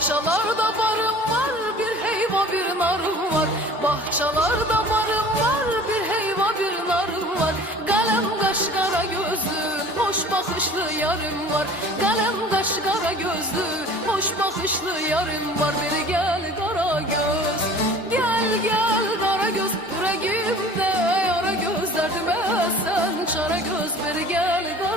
Bahçalarda barım var, bir heyva bir narım var. Bahçalarda barım var, bir heyva bir narım var. Kalem kaş kara gözlü, hoş bakışlı yarım var. Kalem kaş kara gözlü, hoş bakışlı yarım var. Beri gel kara göz, gel gel kara göz. Yüreğimde yara göz, derdime sen çare göz. Beri gel kara